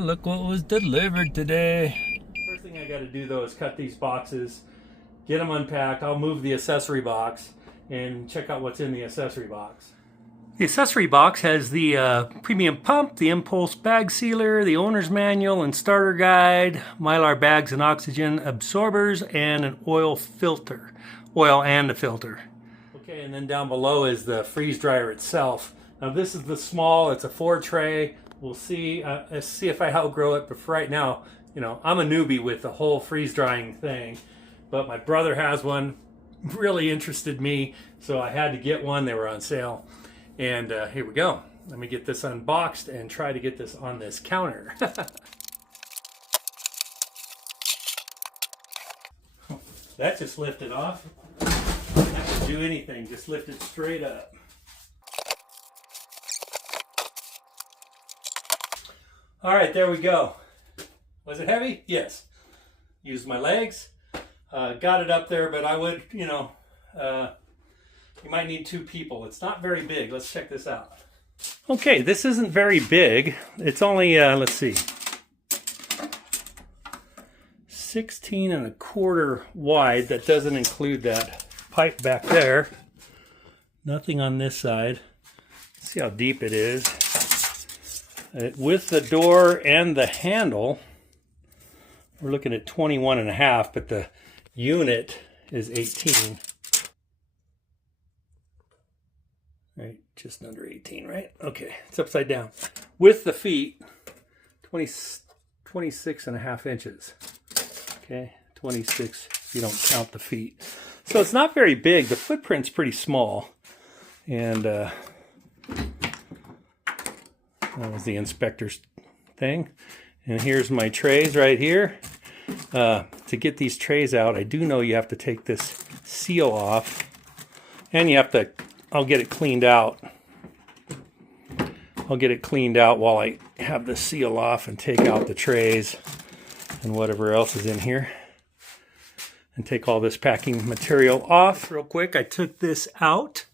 look what was delivered today. First thing I got to do though is cut these boxes, get them unpacked. I'll move the accessory box and check out what's in the accessory box. The accessory box has the premium pump, the impulse bag sealer, the owner's manual and starter guide, Mylar bags and oxygen absorbers, and an oil filter. Oil and a filter. Okay, and then down below is the freeze dryer itself. Now this is the small, it's a 4 tray. We'll see, let's see if I outgrow it, but for right now, you know, I'm a newbie with the whole freeze drying thing, but my brother has one, really interested me, so I had to get one, they were on sale. And here we go. Let me get this unboxed and try to get this on this counter. That just lifted off. Not to do anything, just lift it straight up. All right, there we go. Was it heavy? Yes. Used my legs. Got it up there, but I would, you know, you might need 2 people. It's not very big. Let's check this out. Okay, this isn't very big. It's only, let's see, 16 1/4 wide. That doesn't include that pipe back there. Nothing on this side. Let's see how deep it is. With the door and the handle, we're looking at 21 1/2, but the unit is 18. Right, just under 18, right? Okay, it's upside down. With the feet, 26 1/2 inches. Okay, 26 if you don't count the feet. So it's not very big. The footprint's pretty small. And that was the inspector's thing. And here's my trays right here. To get these trays out, I do know you have to take this seal off. And you have to, I'll get it cleaned out. I'll get it cleaned out while I have the seal off and take out the trays and whatever else is in here. And take all this packing material off real quick. I took this out.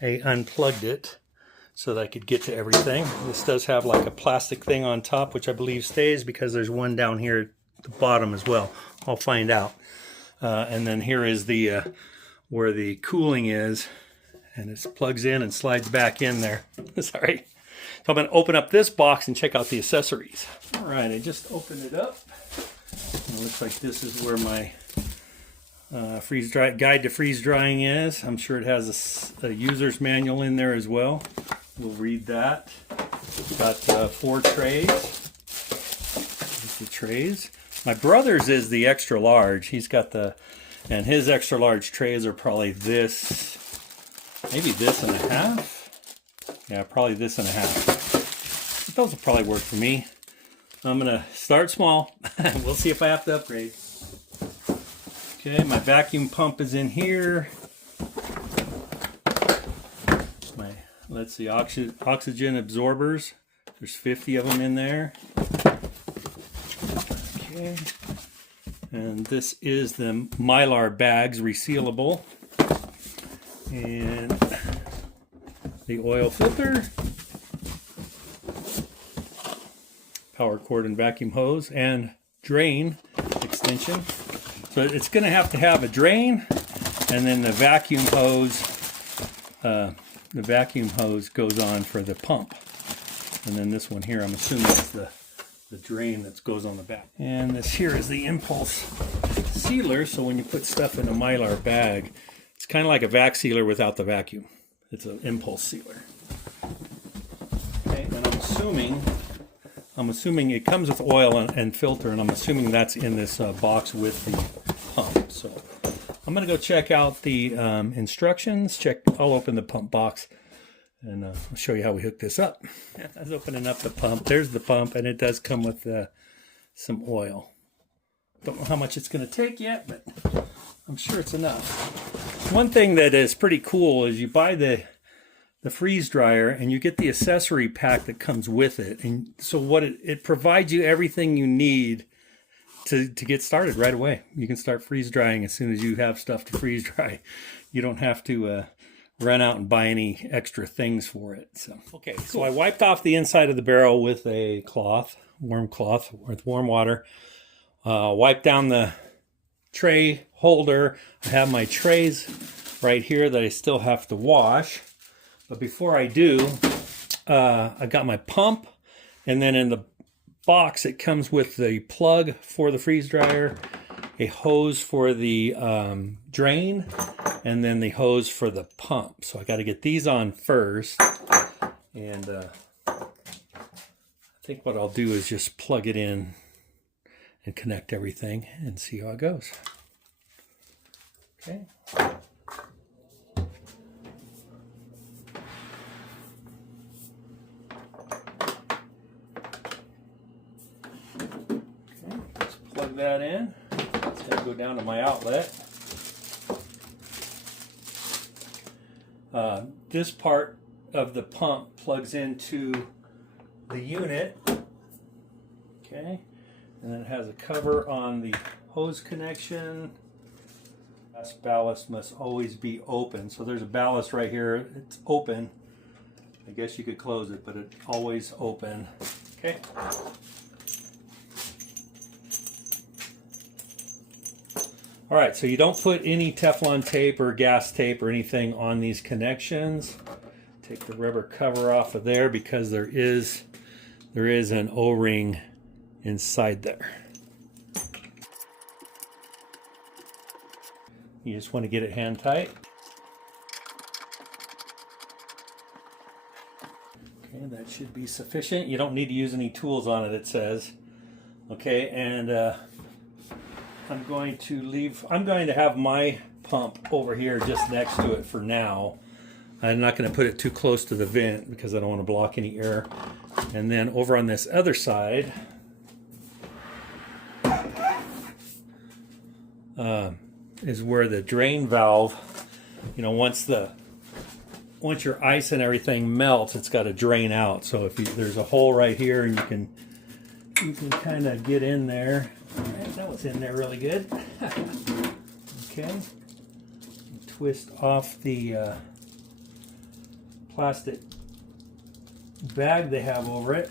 I unplugged it so that I could get to everything. This does have like a plastic thing on top, which I believe stays because there's one down here at the bottom as well. I'll find out. And then here is the where the cooling is. And it plugs in and slides back in there. Sorry. So I'm going to open up this box and check out the accessories. All right, I just opened it up. It looks like this is where my guide to freeze drying is. I'm sure it has a user's manual in there as well. We'll read that. Got 4 trays. There's the trays. My brother's is the extra large. He's got and his extra large trays are probably this. Maybe this and a half? Yeah, probably this and a half. But those will probably work for me. I'm going to start small. We'll see if I have to upgrade. Okay, my vacuum pump is in here. Let's see, oxygen absorbers. There's 50 of them in there. Okay. And this is the Mylar bags, resealable. And the oil filter, power cord and vacuum hose, and drain extension. So it's going to have a drain, and then the vacuum hose. The vacuum hose goes on for the pump, and then this one here, I'm assuming is the drain that goes on the back. And this here is the impulse sealer. So when you put stuff in a Mylar bag, it's kind of like a vac sealer without the vacuum. It's an impulse sealer. Okay, and I'm assuming it comes with oil and filter, and I'm assuming that's in this box with the pump. So I'm going to go check out the instructions. I'll open the pump box, and I'll show you how we hook this up. I was opening up the pump. There's the pump, and it does come with some oil. Don't know how much it's going to take yet, but I'm sure it's enough. One thing that is pretty cool is you buy the freeze dryer and you get the accessory pack that comes with it. And so what it provides you everything you need to get started right away. You can start freeze drying as soon as you have stuff to freeze dry. You don't have to run out and buy any extra things for it. So, okay, so I wiped off the inside of the barrel with a cloth, warm cloth with warm water. Wiped down the tray holder. I have my trays right here that I still have to wash. But before I do, I got my pump, and then in the box it comes with the plug for the freeze dryer, a hose for the drain, and then the hose for the pump. So I got to get these on first, and I think what I'll do is just plug it in and connect everything and see how it goes. Okay. Let's plug that in. It's going to go down to my outlet. This part of the pump plugs into the unit. Okay. And then it has a cover on the hose connection. This ballast must always be open. So there's a ballast right here. It's open. I guess you could close it, but it's always open. Okay. All right, so you don't put any Teflon tape or gas tape or anything on these connections. Take the rubber cover off of there because there is an O-ring inside there. You just want to get it hand tight. Okay, that should be sufficient. You don't need to use any tools on it, it says. Okay, and I'm going to have my pump over here just next to it for now. I'm not going to put it too close to the vent because I don't want to block any air. And then over on this other side, is where the drain valve, you know, once your ice and everything melts, it's got to drain out. So if there's a hole right here, and you can kind of get in there. All right, that was in there really good. Okay, twist off the plastic bag they have over it.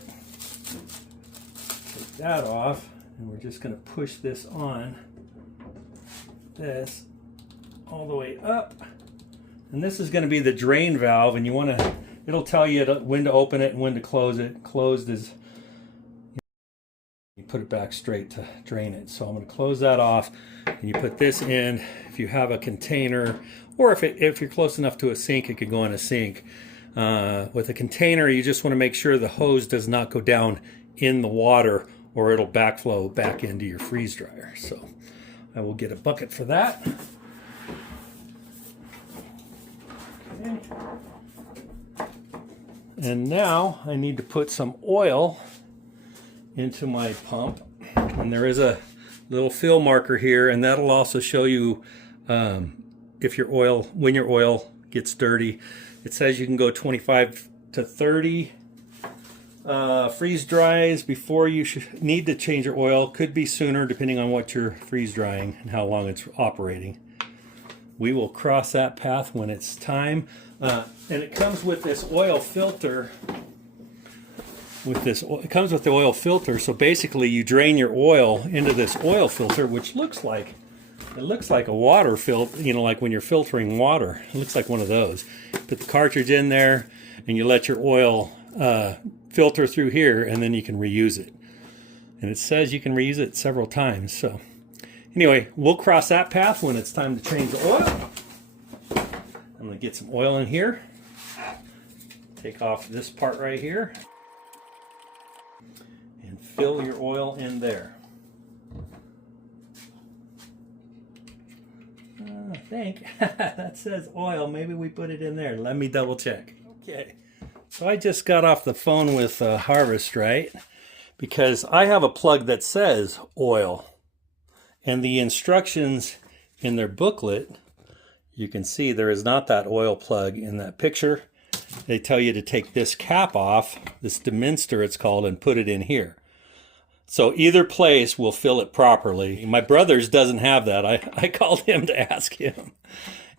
Take that off, and we're just going to push this on. This all the way up, and this is going to be the drain valve, and it'll tell you when to open it and when to close it. Closed is you put it back straight to drain it. So I'm going to close that off, and you put this in. If you have a container, or if you're close enough to a sink, it could go in a sink. With a container, you just want to make sure the hose does not go down in the water, or it'll backflow back into your freeze dryer. So I will get a bucket for that. Okay. And now I need to put some oil into my pump. And there is a little fill marker here, and that'll also show you when your oil gets dirty. It says you can go 25 to 30 freeze dries before you need to change your oil. Could be sooner depending on what you're freeze drying and how long it's operating. We will cross that path when it's time. And it comes with this oil filter. It comes with the oil filter. So basically you drain your oil into this oil filter, which looks like a water filter, you know, like when you're filtering water. It looks like one of those. Put the cartridge in there, and you let your oil filter through here, and then you can reuse it. And it says you can reuse it several times. So anyway, we'll cross that path when it's time to change the oil. I'm going to get some oil in here. Take off this part right here. And fill your oil in there. I think that says oil. Maybe we put it in there. Let me double check. Okay. So I just got off the phone with Harvest, right? Because I have a plug that says oil. And the instructions in their booklet, you can see there is not that oil plug in that picture. They tell you to take this cap off, this demister it's called, and put it in here. So either place will fill it properly. My brother's doesn't have that. I called him to ask him.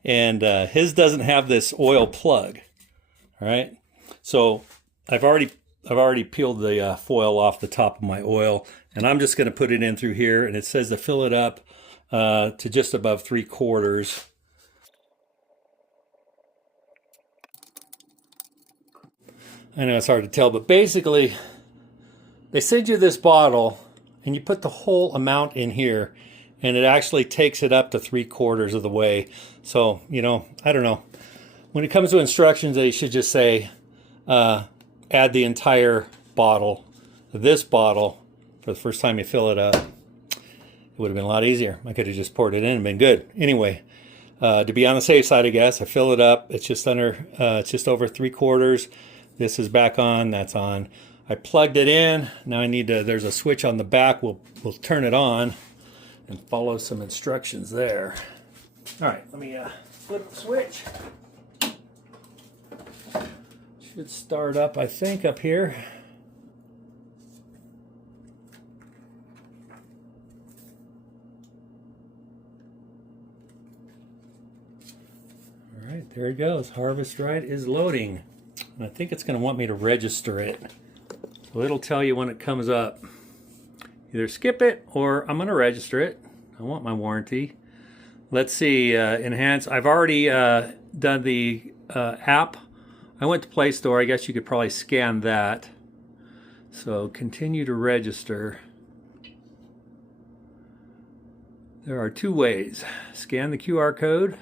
and his doesn't have this oil plug. All right, so I've already peeled the foil off the top of my oil, and I'm just going to put it in through here, and it says to fill it up to just above 3/4. I know it's hard to tell, but basically they send you this bottle and you put the whole amount in here, and it actually takes it up to 3/4 of the way. So, you know, I don't know. When it comes to instructions, they should just say, add the entire bottle, this bottle, for the first time you fill it up. It would have been a lot easier. I could have just poured it in and been good. Anyway, to be on the safe side, I guess, I fill it up. It's just it's just over 3/4. This is back on, that's on. I plugged it in. Now I need to, there's a switch on the back. We'll turn it on and follow some instructions there. All right, let me flip the switch. Should start up, I think, up here. All right, there it goes. Harvest Right is loading. And I think it's going to want me to register it. So it'll tell you when it comes up. Either skip it or I'm going to register it. I want my warranty. Let's see, enhance. I've already done the app. I went to Play Store. I guess you could probably scan that. So continue to register. There are 2 ways. Scan the QR code.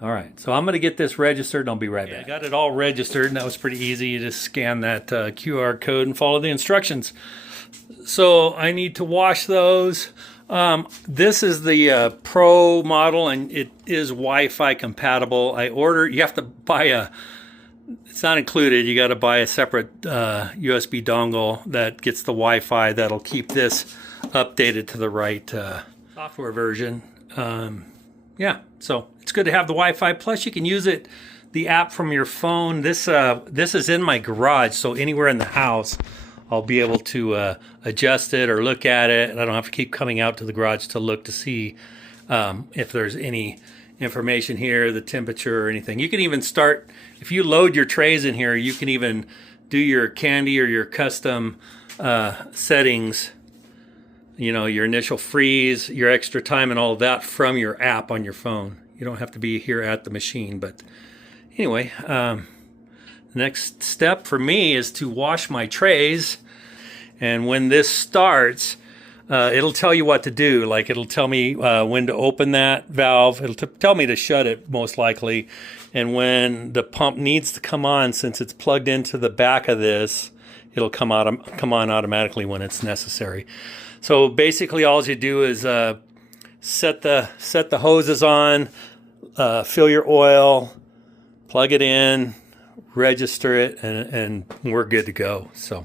All right, so I'm going to get this registered and I'll be right back. I got it all registered, and that was pretty easy. You just scan that QR code and follow the instructions. So I need to wash those. This is the Pro model, and it is Wi-Fi compatible. You have to buy it's not included. You got to buy a separate USB dongle that gets the Wi-Fi that'll keep this updated to the right software version. Yeah, so it's good to have the Wi-Fi. Plus, you can use the app from your phone. This is in my garage, so anywhere in the house, I'll be able to adjust it or look at it, and I don't have to keep coming out to the garage to look to see if there's any information here, the temperature or anything. You can even start, if you load your trays in here, you can even do your candy or your custom settings, you know, your initial freeze, your extra time and all of that from your app on your phone. You don't have to be here at the machine. But anyway, the next step for me is to wash my trays. And when this starts, it'll tell you what to do. Like, it'll tell me when to open that valve. It'll tell me to shut it, most likely. And when the pump needs to come on, since it's plugged into the back of this, it'll come on automatically when it's necessary. So basically, all you do is set the hoses on, fill your oil, plug it in, register it, and we're good to go. So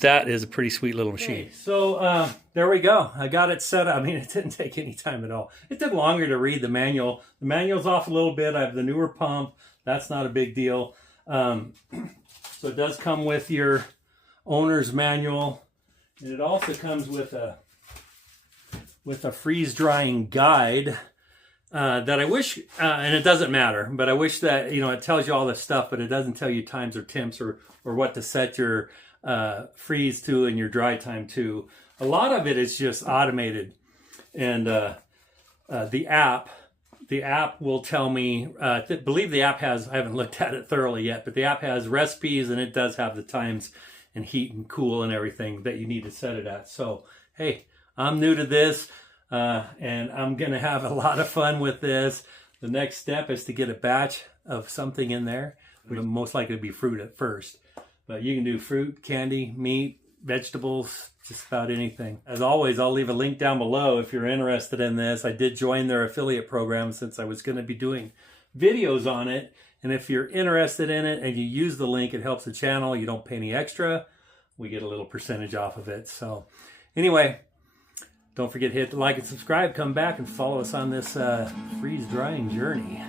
that is a pretty sweet little machine. Okay, so there we go. I got it set up. I mean, it didn't take any time at all. It took longer to read the manual. The manual's off a little bit. I have the newer pump. That's not a big deal. So it does come with your owner's manual. And it also comes with a freeze drying guide that I wish, and it doesn't matter, but I wish that, you know, it tells you all this stuff, but it doesn't tell you times or temps or what to set your freeze to and your dry time to. A lot of it is just automated, and the app will tell me. I believe the app has. I haven't looked at it thoroughly yet, but the app has recipes, and it does have the times and heat and cool and everything that you need to set it at. So, hey, I'm new to this, and I'm going to have a lot of fun with this. The next step is to get a batch of something in there. It'll most likely be fruit at first. But you can do fruit, candy, meat, vegetables, just about anything. As always, I'll leave a link down below if you're interested in this. I did join their affiliate program since I was going to be doing videos on it. And if you're interested in it and you use the link, it helps the channel. You don't pay any extra. We get a little percentage off of it. So anyway, don't forget to hit the like and subscribe. Come back and follow us on this freeze drying journey.